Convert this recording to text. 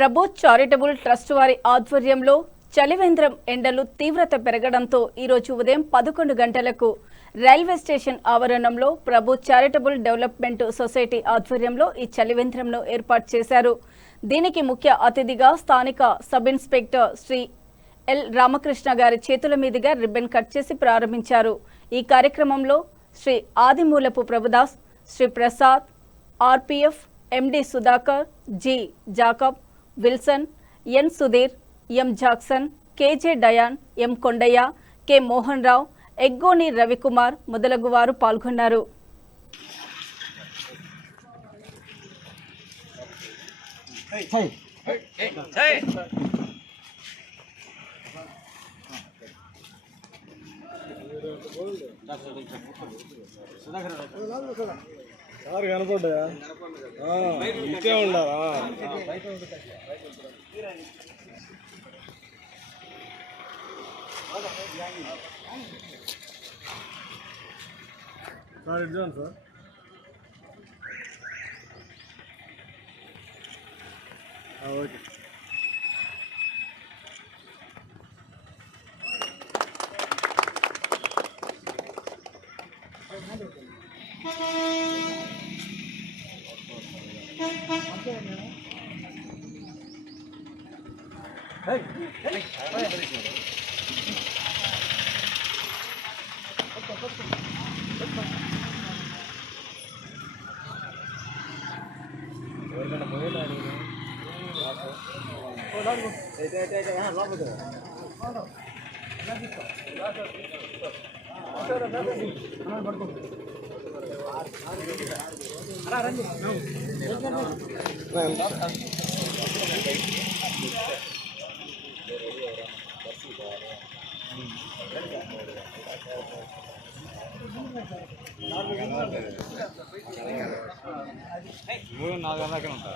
ప్రభు charitable trust వారి ఆధ్వర్యంలో చలివేంద్రం ఎండలు తీవ్రత పెరగడంతో ఈరోజు ఉదయం 11 గంటలకు రైల్వే స్టేషన్ ఆవరణంలో ప్రభు చారిటబుల్ డెవలప్మెంట్ సొసైటీ ఆధ్వర్యంలో ఈ చలివేంద్రంను ఏర్పాటు చేశారు. దీనికి ముఖ్య అతిథిగా స్థానిక sub inspector Shri L Ramakrishna గారి చేతుల మీదుగా రిబ్బన్ కట్ చేసి ప్రారంభించారు. ఈ కార్యక్రమంలో Shri Adimulapu Prabhudas, Shri Prasad, RPF MD Sudhakar, G Jacob, Wilson, N Sudheer, M Jackson, KJ Dayan, M Kondaiah, K Mohan Rao, Eggoni Ravikumar మొదలగు వారు పాల్గొన్నారు. సార్ కనపడ్డా ఇంతే ఉండాలా సార్ ఇద్దాను సార్ ఓకే ఉంటా